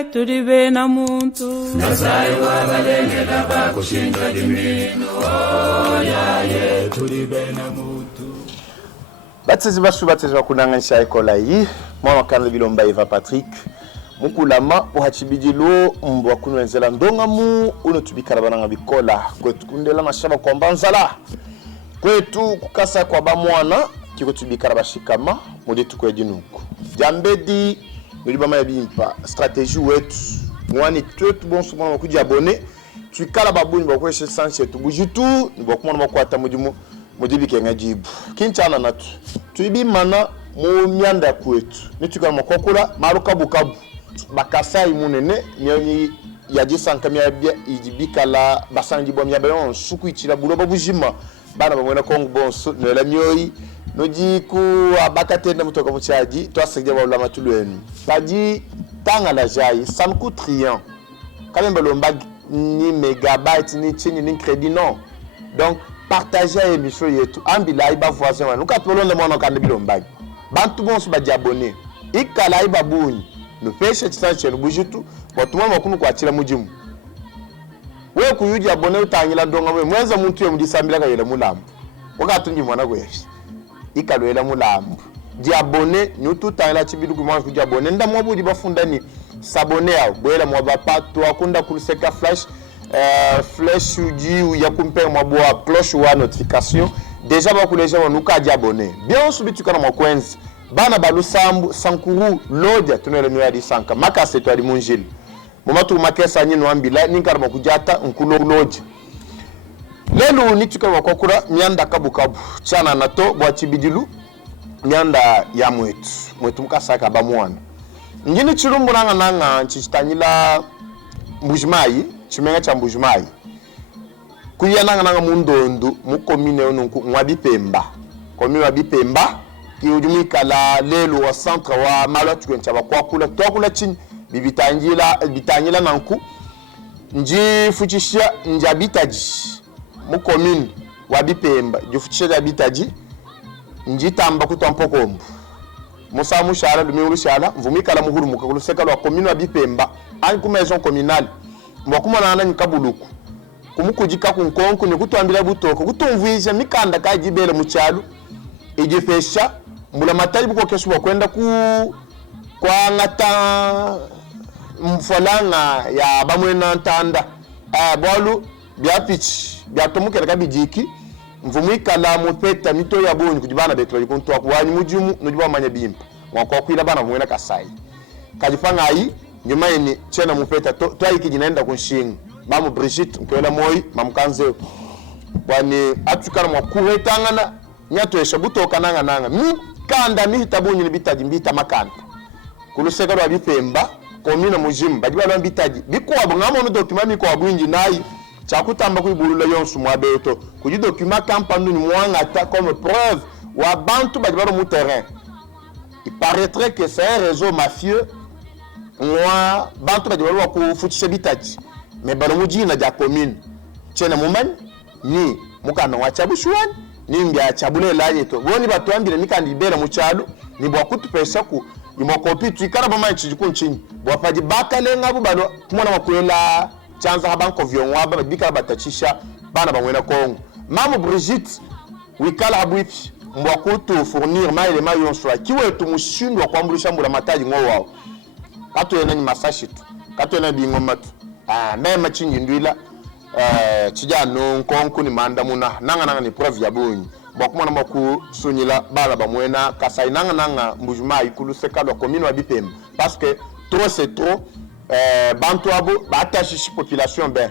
yaye tulibe na muntu Nazaye wabalengela bakushinda dimino yaye tulibe na muntu. Batezi bakunanganisha ekola yi mwana kanza bilomba Eva Patrick mukulama uhachibijilo mbwa kunwenzela ndonga mu unotubikala bananga bikola kwetu kundela mashaba kwa mbanzala kwetu kukasa kwa bamwana kiko tubikala bashikama mudetu kwa jinuko jambedi mulibama ya bimpa strategie wetu mwani twetu bonso mwana wakuji abone tuikala babuni bakweshe sanche tubujitu nibwakumwana wakwata mujimu mudibi nga jibu kinchana natu tuibi mana mu myanda kwetu nitukala makokula maruka bukabu bakasai munene nyoni yajisanka myabya ijibikala basangi bwa myabayon suku ichira buloba bujima bana bamwena kongo bonso nela myoyi nojiku abakatenda mutoka muchaji twasegye ba ulama tulwenu taji tanga la jai ça me coûte rien quand même lomba ni mégabyte ni chini ni crédit non donc partager émission yetu ambila iba voisin wa nuka tolonde mwana kande bilomba bantu bonso ba abonné ikala iba bunyi no peshe chisanche no bujitu watuma makunu kwa chira mujimu we kuyuji abonné utangila ndonga we mwenza muntu yo mudisambila kayela mulambo wakatunji mwana kweshi ikalwela mulambo di abonné nyutu tangila chibidu kumwana kuji abonné nda mwabudi bafundani s'abonner yao bwela mwabapatu akunda kuluseka flash uji ya kumpe mwabwa cloche wa notification déjà bakuleja wanuka di abonné bien subitu kana mwakwenzi bana balusambu sankuru loja tunele myadi sanka makase to ali munjili momatu makesa nyino ambila ninkara makujata nkulo loja lelu nituka wakokura myanda kabukabu chana nato bwa chibidilu myanda ya mwetu mukasaka bamwana ngini chirumbu nanga nchichitanyila mbujimai chimenga cha mbujimai kuya nanga mundondu mukomine onunku mwabipemba komine wabipemba kiujumika la lelu wa centre wa malatu kwencha bakwakula twakula chini bitangila nanku nji fuchishia njabitaji mukomine wabipemba jufuchisha jabitaji nji tamba kutampokombu musa mushala lumiulu shala mvumika la muhuru mukakuluseka lwa komine wabipemba ani kumaison communale mwakuma nana nikabuluku kumukujika kunkonku nikutwambila butoko kutumvuisha mikanda kajibele muchalu ejefesha mbula matali buko kesu wakwenda kwa ngata mfolanga ya bamwena ntanda bolu bya pitch bya tomukera kabijiki mvumika la mupeta mito ya bonyi kujibana betwa yikuntu akwani mujumu nojiba manya bimpa wakwa kwila bana mwena kasai kajifanga yi nyuma yeni chena mupeta twayiki jinaenda kunshinga bamu Brigitte nkwela moyi mamkanze wani atukana mwakure tangana nyato eshabuto kananga mikanda mihitabunyi nibitaji mbita makanda kuluseka lwa bipemba komina mujimu bajiba lwa mbitaji bikuwa ngamo no document miko abwinji nayi chakutamba kuibulula yonsu mwabeto kuji document kampandu ni mwanga ta comme preuve wa bantu bajiba mu terrain. Il paraîtrait que c'est un réseau mafieux moi bantu bajiba lwa kufutisha bitaji mais balomuji na ja commune chena mumani ni mukana wa chabushuani nimbya chabule laje to boni batwambire mikandi bera muchalo ni bwa kutupesa ku imokopi twikara bama chijiko nchini bwa paji bakale ngabu bado kumona makwela chanza habanko vyonwaba badika batachisha bana bamwena Kongo mamu Brigitte wikala habwipi mbwa kutu fournir maile mayo nswa kiwe tumushindwa kwambulisha mbula mataji ngo wao katu yena ni masashitu katu yena bingomatu mema chinyi ndwila chijano nkonku ni manda muna nanga ni preuve ya bunyi bakumana maku sunyila bala bamwena kasai nanga mbujuma ikulu sekalo commune wa bipem parce que trop c'est trop bantu abo batashi population ben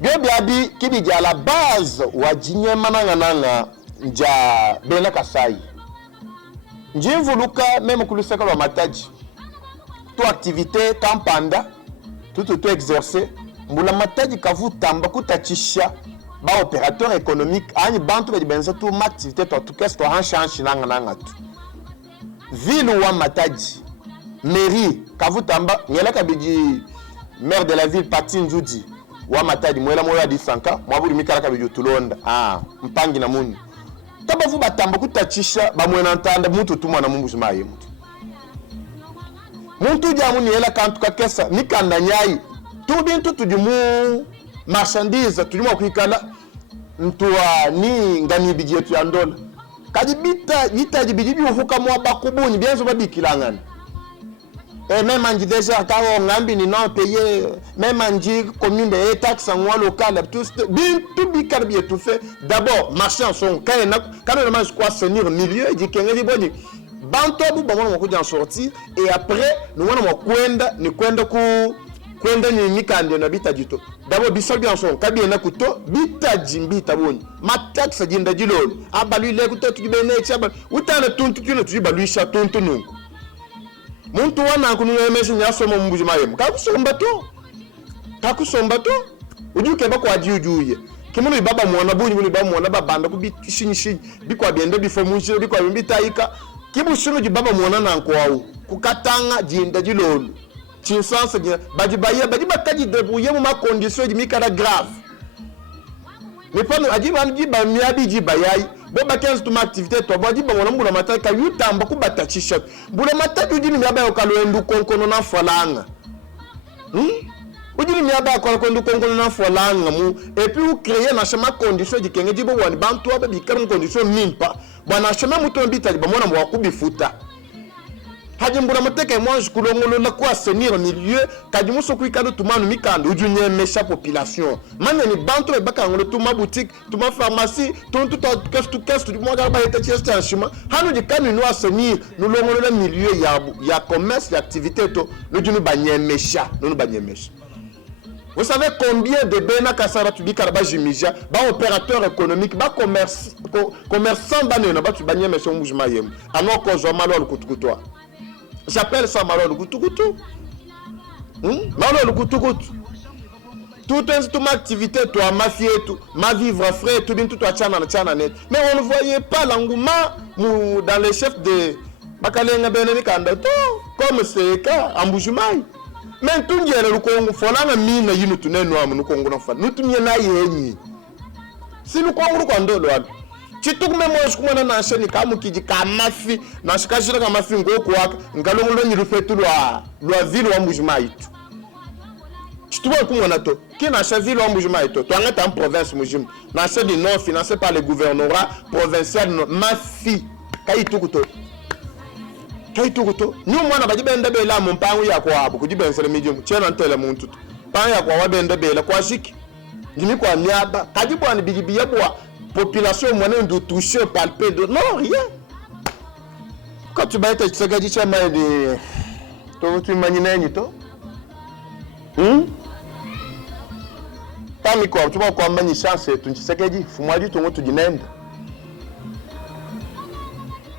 biabi kibija à la base wa jinyema nanga nja bena kasai njimvuluka même kulu sekalo mataji to activité kampanda tout exercer mbula mataji kavutamba kutachisha ba opérateur économique ani bantu ba benza tout activité tout qu'est-ce to en change nanga tu ville wa mataji mairie kavutamba ngela kabiji maire de la ville Pati Nzudi wa mataji mwela moya di sanka mwaburi mikala kabiji tulonda mpangi na muni tabavu batamba kutachisha ba mwena ntanda mutu tumwa na mumbu jumaye mutu muntu jamu ni ela kantu kakesa mikanda nyai tu bintu tudimu marchandise tudimu kuikala ntuwa ni ngani bijetu ya ndola kadi bita jibijibi ufuka mwa bakubuni bienzo babikilangana même en déjà quand on ngambi ni non payer même en dit commune et taxes en loi locale tout bikar bien tout fait d'abord marché en son quand on mange quoi senir milieu dit kengi boni banto bu bango ko en sortir et après nous wana kwenda ni mikande na bita jito d'abord bisol bien son kabi na kuto bita jimbi taboni ma taxe jinda jilolo abalu le kuto tujibene chaba utana tuntu kino tujibalu sha tuntu nu muntu wana kunu yemesha nyasoma mbujima yemu kakusomba to ujuke bako ajiujuye kimuno ibaba mwana bunyi muli ba mwana babanda kubishinyishinyi bikwa biende bifomunjire bikwa bimbitaika kibushino jibaba mwana nanko wawu kukatanga jinda jilolo chinsansa bajibakaji debrouiller mu ma condition di mikara grave mais pas ajiba miabi jibayai bo ba 15 tuma activité to bo jiba ngona mbula mataka yutamba ku bata t-shirt mbula mataka ujini miaba yokalo endu konkono na falanga ujini miaba yokalo endu konkono na falanga mu et puis ou créer na chama condition di kenge jibo wani bantu aba bikara condition mimpa bwana chama muto mbita jiba mona mwa kubifuta hajimbura mateke mwanji kulongolo la kwa senir milieu kajimuso kuikado tumanu mikando ujunye mesha population manya ni bantu e baka ngolo tuma boutique tuma pharmacie tout kestu mo ga ba eta cheste anshima hanu di kanu no asenir no longolo la milieu ya commerce ya activité to no junu banye mesha no banye mesha. Vous savez combien de bena kasara tu bika ba jimija ba opérateur économique ba commerçant banena ba tu banye mesha mujuma yem anoko zo malol kutukutwa. J'appelle ça malheur kutukutu. Malheur kutukutu. Tout ma activité, toi, ma fille, tout, ma vivre frère, tout bien, tout toi, tchana net. Mais on ne voyait pas l'engouement dans les chefs de Bakalenga Benemi Kandato, comme c'est le cas en Boujoumaï. Mais tout le monde, il faut que nous ayons tout le monde, nous ayons si nous avons chituk memo shikumana na sheni kamu kiji kamafi na shikashira kamafi ngoko waka ngalongo ni rufetu lwa ville wa Mbujima itu chituwa kumwana to kina sha ville wa Mbujima itu to ngata en province Mbujima na shedi non financé par le gouvernorat provincial mafi kaitukuto ni mwana bajibenda bela mu mpangu ya kwa abu kujibensele mijimu chena ntele muntu pangu ya kwa wabenda bela kwa shiki ngimi kwa nyaba kajibwa ni bigibiya bwa population moyen de toucher, palper, de... non, rien. Quand tu vas être Tsegadi Chama de... Tu m'as toi? Tant quoi, tu vas quoi mani chance, tu Tsegadi, fous-moi du tout, tu dis n'aime.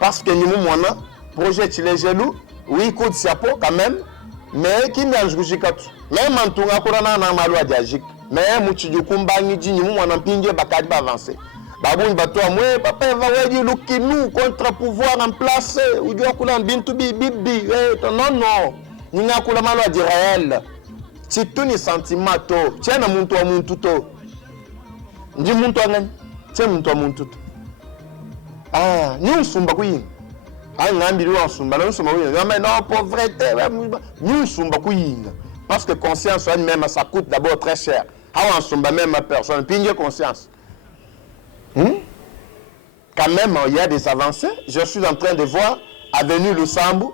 Parce que nous, moi, projet, tu les jaloux, oui, coup de chapeau quand même, mais qui n'a pas joué même en tout cas, on a un malo à diagique. Mais muchi du kumbangi jini mu wana pinge bakadi ba avancer. Baboun bato amwe papa va weji lukinu contre pouvoir en place ou doit kula bintu bibi non ninga kula malo a d'Israël. Si tu ni sentiment to tiena muntu wa muntu to ndi muntu ngani tie muntu wa muntu to ni usumba kuyi ngambi lo usumba lo usumba kuyi mais non pauvreté ni usumba kuyi parce que conscience même ça coûte d'abord très cher. On somba même ma personne, puis j'ai conscience. Quand même, il y a des avancées. Je suis en train de voir Avenue Lusambu,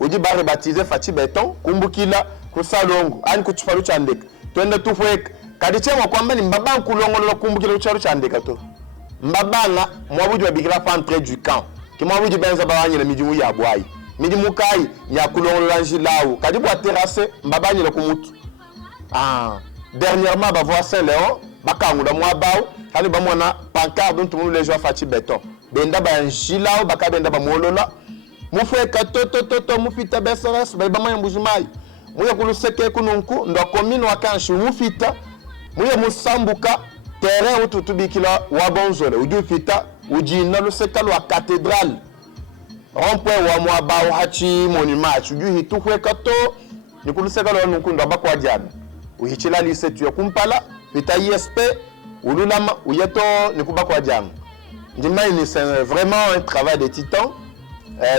où dit barre baptisé Fati Béton, Kumbukila, Kusalongo, Anne Kutufalu Chandek. Tu es tout fait. Kaditia wa kwamba ni mbaba kulongo lo Kumbukila Kucharu Chandek to. Mbaba nga mwabu di wabigira pa entrée du camp. Ki mwabu di benza bawanye na mijimu ya bwai. Mijimu kai ya kulongo lo lanjilaou. Kadibu wa terrasse mbaba ni lo kumutu. Dernièrement, bah voir Saint-Léon, bakangu da mwa baou, hali ba mwana pancarte dont tout le monde les gens Fati Béton. Benda ba njilao baka benda ba molola. Mu fe ka to mu fita besaras ba ma Mbujimai. Mu ya kuluseke kununku ndo commune wa Kanshi mu fita. Mu ya musambuka terrain ututubikila wa bonzole uju fita ujina luseka lwa cathédrale. Rond-point wa mwa baou hachi monument uju hitu fe ka to ni kuluseka lwa nunku ndo bakwa jana. Uhichila lycée tu kumpala pita ISP ululama uyeto nikuba kwa jamu ndima c'est vraiment un travail de titan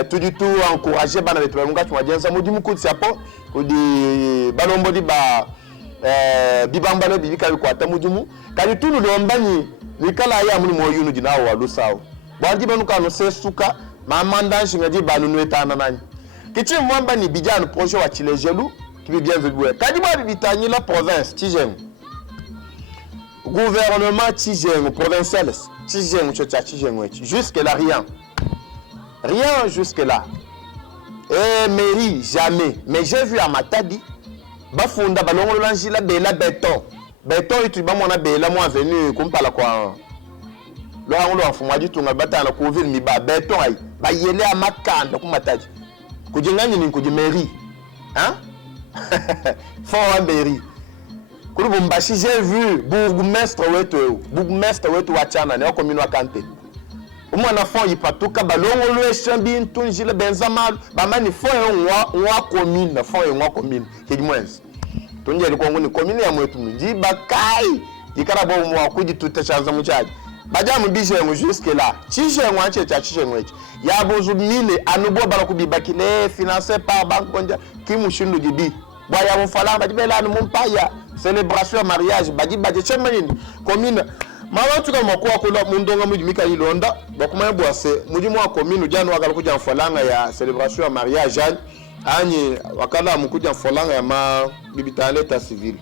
tout du tout encourager bana betu balunga tumajenza mudi mukutsi apo udi balombo di ba bibambalo bibika bikwata mudimu kali tunu lombani nikala ya muni moyunu dinawo walusawo bandi banuka no sesuka mamanda shinga di banu nwetana nani kichi mwamba ni bijanu projet wa Chilejelu qui bien vu kadi ba bibitani la province Tijeng gouvernement Tijeng provincial Tijeng chocha Tijeng jusque là rien jusque là et mairie jamais mais j'ai vu à Matadi bafunda balongo lanjila bela béton et tu ba mona bela moi venu kumpala kwa lo angolo afumwa ditunga batana ko ville mi ba béton ay ba yele a makanda ku Matadi kujingani ni kuji mairie hein fort mairie kuri bombashi j'ai vu bourgmestre wetu wachana ne commune wa Kante umwana fond yipatuka balongo lo eshambi ntunjile benzamal bamani fond wa commune fond wa commune kidimwenzi tunje likongo ni commune ya mwetu mji bakai ikarabo mwa kudi tutachanza muchaji bajamu bije ngo jusque là chishe ngwache cha chishe ngweche ya bozu mine anubo bala kubibakile financé par banque mondiale kimushindu dibi baya mfala badibela anu mpaya célébration mariage badi chemanini commune mawatu kama kwa kula mundonga mudi mika ilonda bakuma bwase mudi mwa commune jano wakala kuja mfalanga ya célébration mariage anyi wakala mkuja mfalanga ya ma bibitale ta civil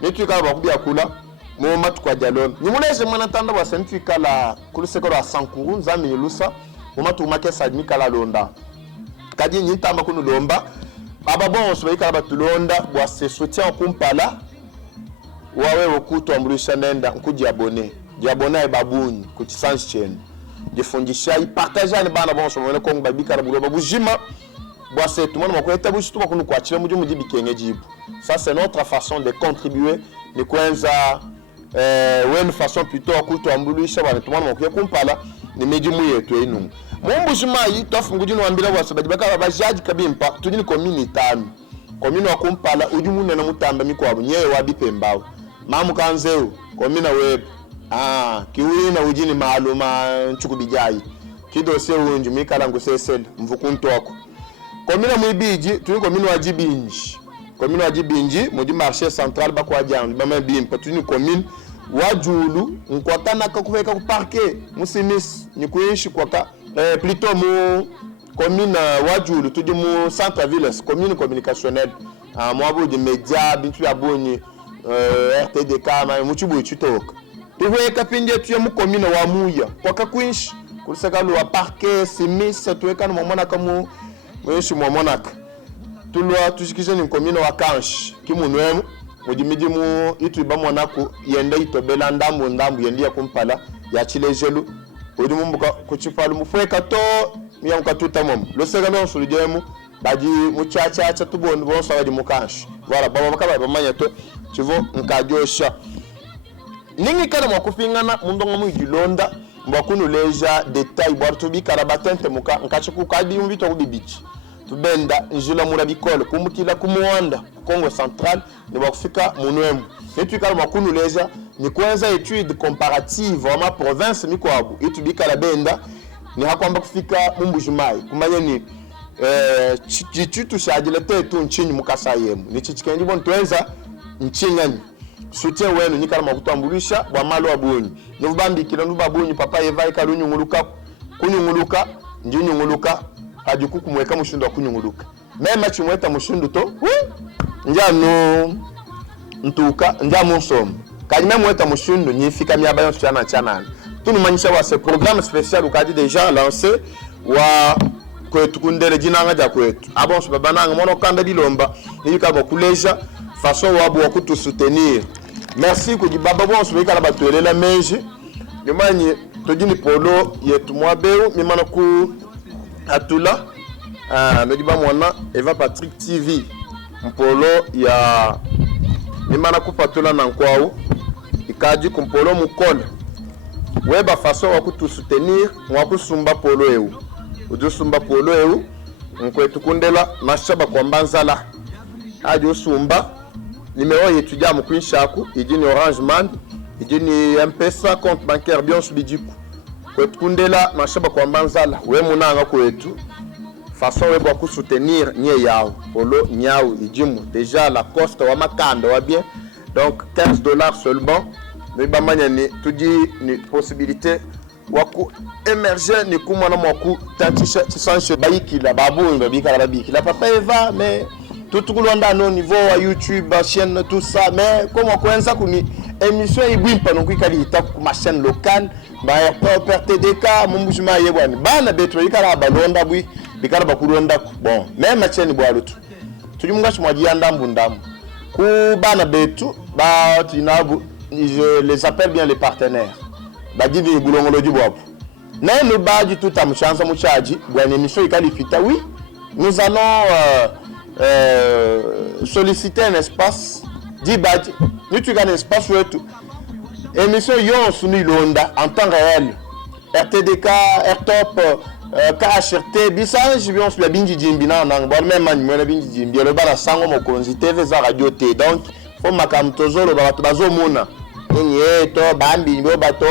nitu kala bakubya kula mo matu kwa jalon nimulese mwana tanda wa sentu kala kulisekolo a sankuru nzami lusa mo matu make sadmi kala londa kadi nyintamba kunu lomba baba bon so kala batulonda bwase soutien kumpala wawe okuto ambulisha nenda nkuji abone diabona e babuni ku tsansi chen difundisha i partager ne bana bon so mona ko babika na bulo babujima bwase tout monde mako etabushi tuba kunu kwa chile muji bikenge jibu ça c'est notre façon de contribuer ni kwanza une façon plutôt okuto ambulisha bana tout monde mako kumpala ni mejimu yetu enu mumbujima yi tofunguji no ambira bwase badibaka bajaji kabimpa tudini community commune wa kumpala ujumune na mutamba mikwabo nyewe wabipembao mamu kanzeu komina web kiwina ujini maaluma nchukubijai kidose unju mikala ngusesel mvukuntoko komina mwibiji tuni komina wa jibinji mudi marché central bakwa jam bama bimpa tuni komina wajulu nkwatana kakuveka ku parquet musimis ni kuishi kwaka plutôt mu commune wajulu tudi mu centre ville commune communicationnelle mwabo de média bintu ya boni RTDK ma muchibu chitoka tuwe kapinje tuye mu commune wa muya kwaka kwinshi kulisaka lo parquet simis tuweka no mona kamu mweshi mwamonaka tulwa tushikishe ni commune wa Kanshi kimunwemu mujimiji mu itu bamonako yenda itobela ndambu yendia kumpala ya Chilejelu odumumbuka kuchifalu mufweka to miyanka tutamom lo sega no sulujemu baji muchacha tubone bonso badi mukanshi voilà baba bakaba bamanya to chivo nkajosha ningi kana mwakupingana mundongo mwigilonda mbakunu leja detail bwartubi karabatente muka nkachiku kadi mbito kubibichi tubenda njila murabikole kumukila kumuwanda Congo Central ni bakufika munwemu etu kala mwakunu leja ni kwanza étude comparative wa ma province mikwabu itubika la benda ni hakwamba kufika mumbujimai kumanya ni chitu shajile tetu nchini mukasa yemu ni chichikendi bon tuenza nchinyani soutien wenu ni kala makutambulisha bwa malo abunyi nubambi kila nubabunyi papa eva ikalunyunguluka kunyunguluka njinyunguluka ajuku kumweka mushindo wa kunyunguluka mema chimweta mushindo to njano ntuka njamo somo kanyime mweta mushindo nyifika miabayo chana tunumanyisha wa ce programme spécial ukadi déjà lancé wa kwetu kundele jinanga ja kwetu abonso babananga mono kanda bilomba yika bokuleja façon wabu wa kutu soutenir merci ku dibaba bonso bikala batuelela meji nyumanyi tojini polo yetu mwabeu mimana ku atula mediba mwana Eva Patrick TV mpolo ya mimana ku patula na nkwao ikaji kumpolo mukole weba façon wa kutu soutenir wa kusumba polo eu udusumba polo eu nkwetu kundela mashaba kwa mbanzala aje usumba numéro yetu ja mukwinshaku ijini Orange Man ijini M-Pesa compte bancaire bien subidiku kwetu kundela mashaba kwa mbanzala we munanga kwetu façon webo ku soutenir nye yao polo nyao ijimu déjà la coste wa makanda wa bien donc $15 seulement mais ba manyani tu dis ni possibilité waku émerger ni kumana moku tantisha tisanche bayiki la babu babika la babiki la papa eva mais tout le monde au niveau à YouTube chaîne tout ça mais comment koenza kuni émission ibimpa non kwikali itaku ma chaîne locale ba père TDK mumbujuma yebwani bana betro ikala balonda bwi bikala bakulonda bon même chaîne bwalutu tulimunga chimwaji ndambu ndambu ku bana betu ba tinabu je les appelle bien les partenaires ba divi bulongolo du bwapu na le baji tout à mchanza muchaji bwana émission ikali fita oui nous allons solliciter un espace dit badji nous tu gagnes un espace où tout émission yon suni londa en temps réel RTDK RTOP KHRT bisange bion sur la bingi jimbina na bon même man mo la bingi jimbi le bala sango mo konzi TV za radio T donc faut makam tozolo ba bato bazomona nyi to bambi bo bato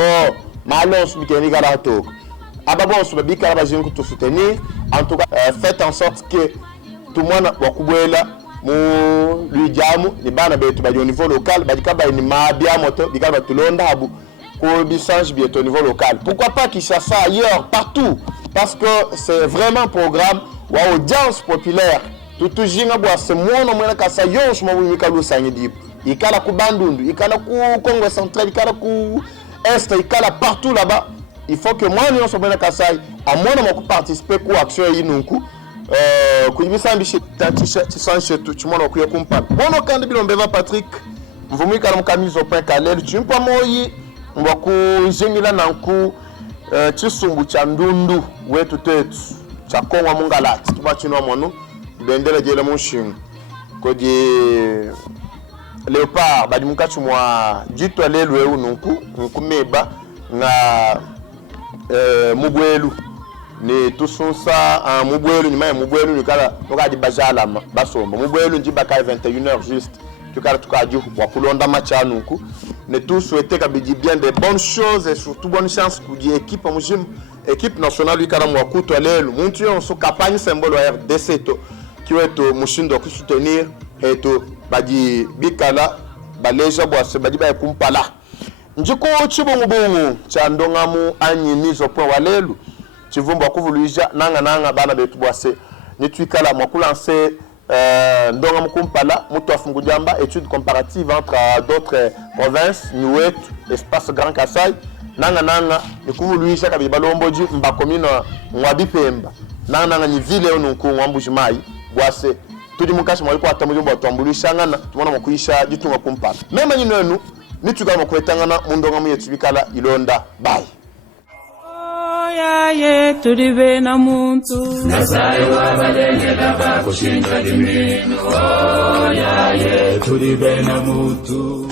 malons bikeni kala to ababo so bikala ba jingu to soutenir en tout cas faites en sorte que tout le monde wakubwela mu lujamu ni bana betu ba au niveau local ba dikaba ni mabia moto dikaba tulonda habu ko bisange bi au niveau local pourquoi pas qu'il cherche ça ailleurs partout parce que c'est vraiment un programme wa audience populaire tout jinga bo se mwana mwana kasa yonsh mo wimi kalu sangidi ikala ku bandundu ikala ku Congo central ikala ku est ikala partout là-bas il faut que moi nous sommes kasai à moi mo participer ku action yinunku kujibisa mbishi tantisha tisanche tu mwana okuya kumpa bono kandi bilombeva Patrick mvumi kala mkamizo point kalelu chimpa moyi mbaku jengila nanku chisumbu cha ndundu wetu tetu cha Kongo mungalati tuba chino monu bendele jele mushinga kodi leopard badi mukachu mwa jitwa lelwe ununku nkumeba na mugwelu ni tusunsa mubwelu nyuma ya mubwelu nikala tokaji bajala basomba mubwelu njiba ka 21h juste tukaji wakulonda machanuku ne tout souhaiter kabidi bien des bonnes choses et surtout bonne chance pour die équipe mujim équipe nationale ikala mwakuto lelo muntu yon so campagne symbole wa RDC to kiweto mushindo ku soutenir et to badi bikala baleja bwase badi ba kumpala njiko chibongo cha ndongamu anyi mizo point walelu chivumba kuvuluija nanga bana betu bwase nitwikala mwakulancer ndonga mukumpala mutu afungujamba étude comparative entre d'autres provinces Nuet espace Grand Kasai nanga nikuvuluisha kabili balomboji mbakomino ngwabipemba nanga ni ville onunku ngwambujimai bwase tudi mukashi mwaliko atamujumba twambulisha ngana tumona mukuisha jitunga kumpala mema nyinenu nitwikala mukwetangana mundonga muyetubikala ilonda bye yaye tulibe na muntu nasaye wabalengela bakushinja limino yaye tulibe na muntu